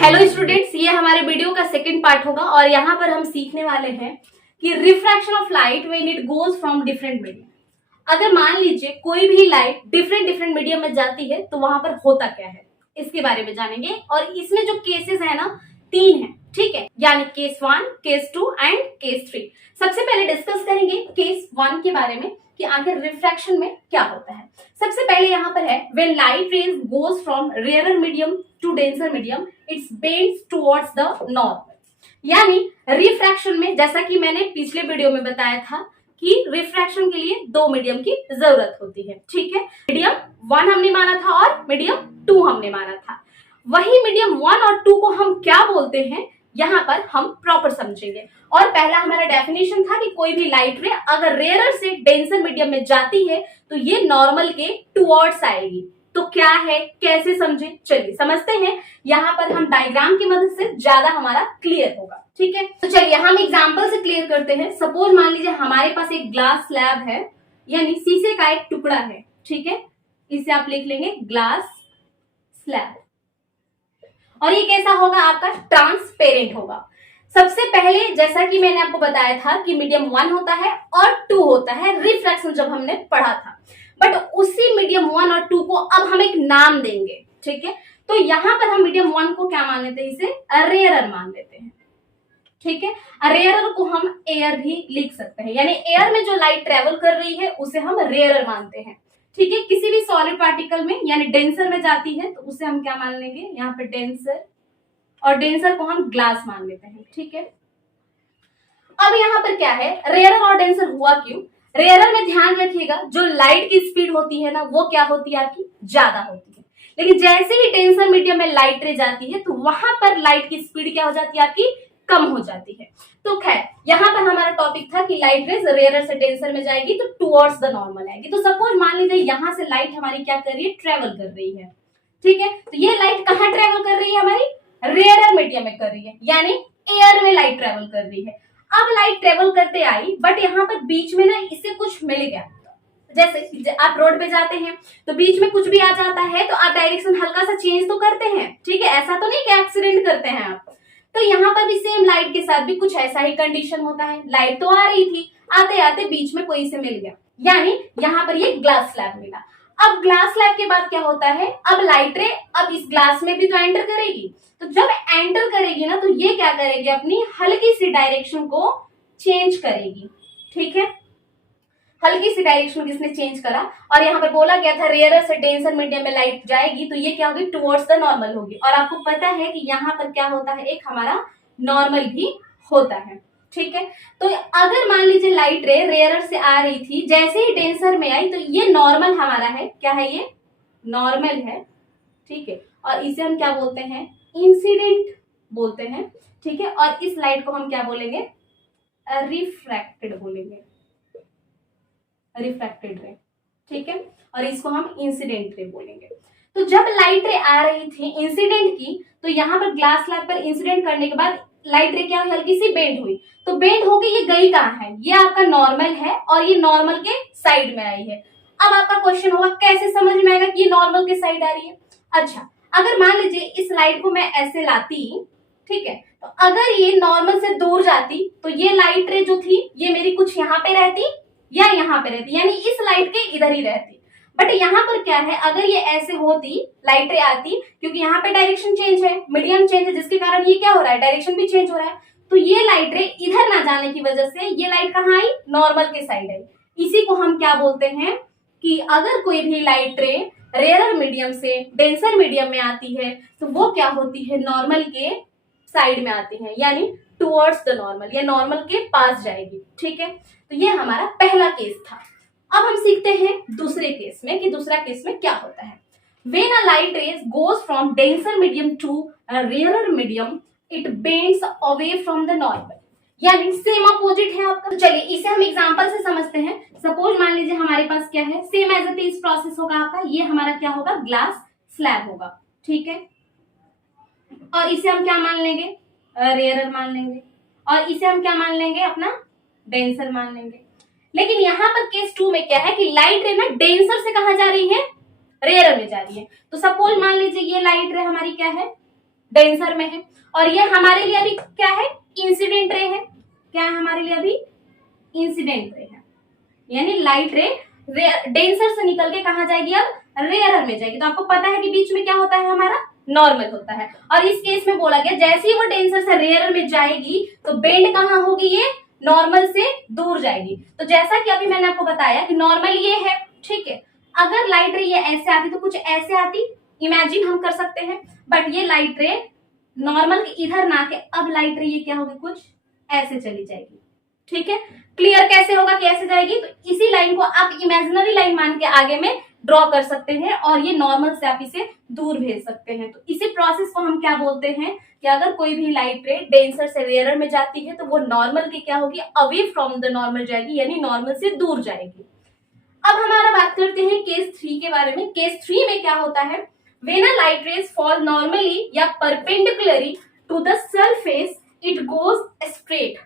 Hello students, ये हमारे video का सेकंड पार्ट होगा और यहाँ पर हम सीखने वाले हैं कि refraction of light when it goes from different medium. अगर मान लीजिए कोई भी लाइट डिफरेंट डिफरेंट मीडियम में जाती है तो वहां पर होता क्या है, इसके बारे में जानेंगे। और इसमें जो केसेस है ना, 3 है, ठीक है, यानी केस 1, केस 2 एंड केस 3। सबसे पहले डिस्कस करेंगे केस 1 के बारे में कि आखिर रिफ्रैक्शन में क्या होता है। सबसे पहले यहाँ पर है when light rays goes from rarer medium to denser medium it's bends towards the normal. यानी रिफ्रैक्शन में, जैसा कि मैंने पिछले वीडियो में बताया था कि रिफ्रैक्शन के लिए 2 मीडियम की जरूरत होती है, ठीक है। मीडियम 1 हमने माना था और मीडियम 2 हमने माना था। वही मीडियम 1 और 2 को हम क्या बोलते हैं यहाँ पर हम प्रॉपर समझेंगे। और पहला हमारा डेफिनेशन था कि कोई भी लाइट रे अगर रेयरर से डेंसर मीडियम में जाती है तो ये नॉर्मल के टुवर्ड्स आएगी। तो क्या है, कैसे समझे, चलिए समझते हैं। यहाँ पर हम डायग्राम की मदद से ज्यादा हमारा क्लियर होगा, ठीक है। तो चलिए हम एग्जांपल से क्लियर करते हैं। सपोज मान लीजिए हमारे पास एक ग्लास स्लैब है, यानी शीशे का एक टुकड़ा है, ठीक है। इसे आप लिख लेंगे ग्लास स्लैब। और ये कैसा होगा, आपका ट्रांसपेरेंट होगा। सबसे पहले जैसा कि मैंने आपको बताया था कि मीडियम 1 होता है और 2 होता है, रिफ्रैक्शन जब हमने पढ़ा था। बट उसी मीडियम 1 और 2 को अब हम एक नाम देंगे, ठीक है। तो यहां पर हम मीडियम 1 को क्या मान लेते हैं, इसे रेयरर मान लेते हैं, ठीक है। रेयरर को हम एयर भी लिख सकते हैं, यानी एयर में जो लाइट ट्रेवल कर रही है उसे हम रेयरर मानते हैं, ठीक है। किसी भी सॉलिड पार्टिकल में यानी डेंसर में जाती है तो उसे हम क्या मान लेंगे, यहाँ पे डेंसर, और डेंसर को हम ग्लास मान लेते हैं, ठीक है। अब यहाँ पर क्या है, रेयरर और डेंसर हुआ क्यों। रेयरर में ध्यान रखिएगा जो लाइट की स्पीड होती है ना, वो क्या होती है, आपकी ज्यादा होती है। लेकिन जैसे ही डेंसर मीडियम में लाइट रे जाती है तो वहां पर लाइट की स्पीड क्या हो जाती है, आपकी कम हो जाती है। तो खैर यहाँ पर हमारा टॉपिक था कि लाइट रेज रेयरर से डेंसर में जाएगी तो टुवर्ड्स द नॉर्मल आएगी। तो सपोज मान लीजिए यहाँ से लाइट हमारी क्या कर रही है, ट्रेवल कर रही है, ठीक है। तो ये लाइट कहाँ ट्रेवल कर रही है, हमारी रेयरर मीडियम में कर रही है, यानी एयर में लाइट ट्रेवल कर रही है। अब लाइट ट्रेवल करते आई, बट यहाँ पर बीच में ना इसे कुछ मिल गया। जैसे आप रोड पे जाते हैं तो बीच में कुछ भी आ जाता है तो आप डायरेक्शन हल्का सा चेंज तो करते हैं, ठीक है। ऐसा तो नहीं कि एक्सीडेंट करते हैं आप। तो यहाँ पर भी सेम लाइट के साथ भी कुछ ऐसा ही कंडीशन होता है। लाइट तो आ रही थी, आते आते बीच में कोई से मिल गया, यानी यहाँ पर ये ग्लास स्लैब मिला। अब ग्लास स्लैब के बाद क्या होता है, अब लाइट रे अब इस ग्लास में भी तो एंटर करेगी। तो जब एंटर करेगी ना तो ये क्या करेगी, अपनी हल्की सी डायरेक्शन को चेंज करेगी, ठीक है। हल्की सी डायरेक्शन किसने चेंज करा, और यहाँ पर बोला गया था रेयरर से डेंसर मीडियम में लाइट जाएगी तो ये क्या होगी, टुवर्ड्स द नॉर्मल होगी। और आपको पता है कि यहाँ पर क्या होता है, एक हमारा नॉर्मल भी होता है, ठीक है। तो अगर मान लीजिए लाइट रे रेयरर से आ रही थी, जैसे ही डेंसर में आई तो ये नॉर्मल हमारा है, क्या है, ये नॉर्मल है, ठीक है। और इसे हम क्या बोलते हैं, इंसिडेंट बोलते हैं, ठीक है। और इस लाइट को हम क्या बोलेंगे, रिफ्रैक्टेड बोलेंगे, रिफ्रैक्टेड रे, ठीक है। और इसको हम इंसिडेंट रे बोलेंगे। तो जब लाइट रे आ रही थी इंसिडेंट की, तो यहाँ पर ग्लास स्लैब पर इंसिडेंट करने के बाद लाइट रे क्या हुई, हल्की सी बेंड हुई। तो बेंड होके ये गई कहाँ है, ये आपका नॉर्मल है और ये नॉर्मल के साइड में आई है। अब आपका क्वेश्चन होगा कैसे समझ में आएगा कि ये नॉर्मल के साइड आ रही है। अच्छा, अगर मान लीजिए इस लाइट को मैं ऐसे लाती, ठीक है, तो अगर ये नॉर्मल से दूर जाती तो ये लाइट रे जो थी ये मेरी कुछ यहाँ पे रहती या यहाँ पे रहती, यानी इस लाइट के इधर ही रहती। बट यहाँ पर क्या है, अगर ये ऐसे होती, लाइट रे आती, क्योंकि यहाँ पे डायरेक्शन चेंज है, मीडियम चेंज है, जिसके कारण ये क्या हो रहा है, डायरेक्शन भी चेंज हो रहा है। तो ये लाइट रे इधर ना जाने की वजह से ये लाइट कहाँ आई, नॉर्मल के साइड आई। इसी को हम क्या बोलते हैं कि अगर कोई भी लाइट रे रेयरर मीडियम से डेंसर मीडियम में आती है तो वो क्या होती है, नॉर्मल के साइड में आती है, यानी टुवर्ड्स द नॉर्मल, या नॉर्मल के पास जाएगी, ठीक है। तो ये हमारा पहला केस था। अब हम सीखते हैं दूसरे केस में कि दूसरा केस में क्या होता है। When a light rays goes from denser medium to a rarer medium, it bends away from the normal, यानी सेम अपोजिट है आपका। तो चलिए इसे हम एग्जांपल से समझते हैं। सपोज मान लीजिए हमारे पास क्या है, same as it is process होगा आपका। ये हमारा क्या होगा, ग्लास स्लैब होगा, ठीक है। और इसे हम क्या मान लेंगे, रेयरर मान लेंगे। और इसे हम क्या मान लेंगे, अपना डेंसर मान लेंगे। लेकिन यहाँ पर केस 2 में क्या है कि लाइट रे ना डेंसर से कहा जा रही है, रेयरर में जा रही है। तो सपोज मान लीजिए ये लाइट रे हमारी क्या है, डेंसर में है, और ये हमारे लिए अभी क्या है, इंसिडेंट रे है। क्या है हमारे लिए अभी, इंसिडेंट रे है, यानी लाइट रे डेंसर से निकल के कहां जाएगी, अब रेयरर में जाएगी। तो आपको पता है कि बीच में क्या होता है, हमारा नॉर्मल होता है। और इस केस में बोला गया जैसे ही वो डेंसर से रेयरर में जाएगी तो बेंड कहां होगी, ये नॉर्मल से दूर जाएगी। तो जैसा कि अभी मैंने आपको बताया कि नॉर्मल ये है, ठीक है। अगर लाइट रे ये ऐसे आती तो कुछ ऐसे आती, इमेजिन हम कर सकते हैं, बट ये लाइट रे नॉर्मल के इधर ना के अब लाइट रे ये क्या होगी, कुछ ऐसे चली जाएगी, ठीक है। क्लियर कैसे होगा कि ऐसे जाएगी, तो इसी लाइन को आप इमेजिनरी लाइन मान के आगे में ड्रॉ कर सकते हैं और ये नॉर्मल से आप इसे दूर भेज सकते हैं। तो इसी प्रोसेस को हम क्या बोलते हैं कि अगर कोई भी लाइट रे डेंसर से रेयरर में जाती है तो वो नॉर्मल के क्या होगी, अवे फ्रॉम द नॉर्मल जाएगी, यानी नॉर्मल से दूर जाएगी। अब हमारा बात करते हैं केस 3 के बारे में। केस 3 में क्या होता है, when a light ray fall normally या perpendicularly to the surface it goes straight.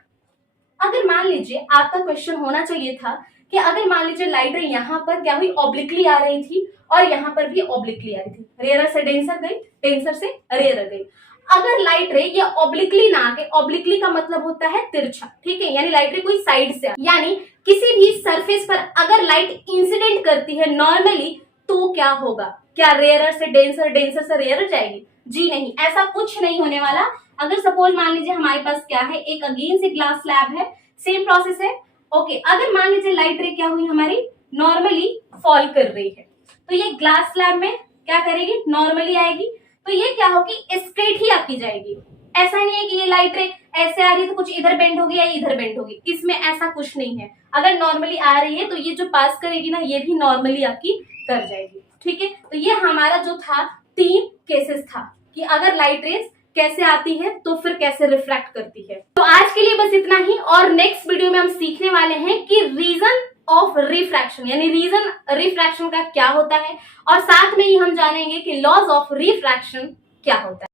अगर मान लीजिए, आपका क्वेश्चन होना चाहिए था कि अगर मान लीजिए लाइट रे यहाँ पर क्या हुई, ऑब्लिकली आ रही थी और यहाँ पर भी ऑब्लिकली आ रही थी, रेयरर से डेंसर गई, डेंसर से रेयरर गई। अगर लाइट रे ये ऑब्लिकली ना आके, ऑब्लिकली का मतलब होता है तिरछा, ठीक है, यानी लाइट रे कोई साइड से, यानी किसी भी सरफेस पर अगर लाइट इंसिडेंट करती है नॉर्मली तो क्या होगा, क्या रेयरर से डेंसर, डेंसर से रेयरर जाएगी? जी नहीं, ऐसा कुछ नहीं होने वाला। अगर सपोज मान लीजिए हमारे पास क्या है, एक अगेन से ग्लास स्लैब है, सेम प्रोसेस है, ओके। अगर मान लीजिए लाइट रे क्या हुई, हमारी नॉर्मली फॉल कर रही है, तो ये ग्लास स्लैब में क्या करेगी, नॉर्मली आएगी, तो ये क्या होगी, स्ट्रेट ही आपकी जाएगी। ऐसा नहीं है कि ये लाइट रे ऐसे आ रही है तो कुछ इधर बेंड होगी या इधर बेंड होगी, इसमें ऐसा कुछ नहीं है। अगर नॉर्मली आ रही है तो ये जो पास करेगी ना, ये भी नॉर्मली आपकी कर जाएगी, ठीक है। तो ये हमारा जो था 3 केसेस था कि अगर लाइट रेज कैसे आती है तो फिर कैसे रिफ्रैक्ट करती है। तो आज के लिए बस इतना ही, और नेक्स्ट वीडियो में हम सीखने वाले हैं कि रीजन ऑफ रिफ्रैक्शन, यानी रीजन रिफ्रैक्शन का क्या होता है, और साथ में ही हम जानेंगे कि लॉज ऑफ रिफ्रैक्शन क्या होता है।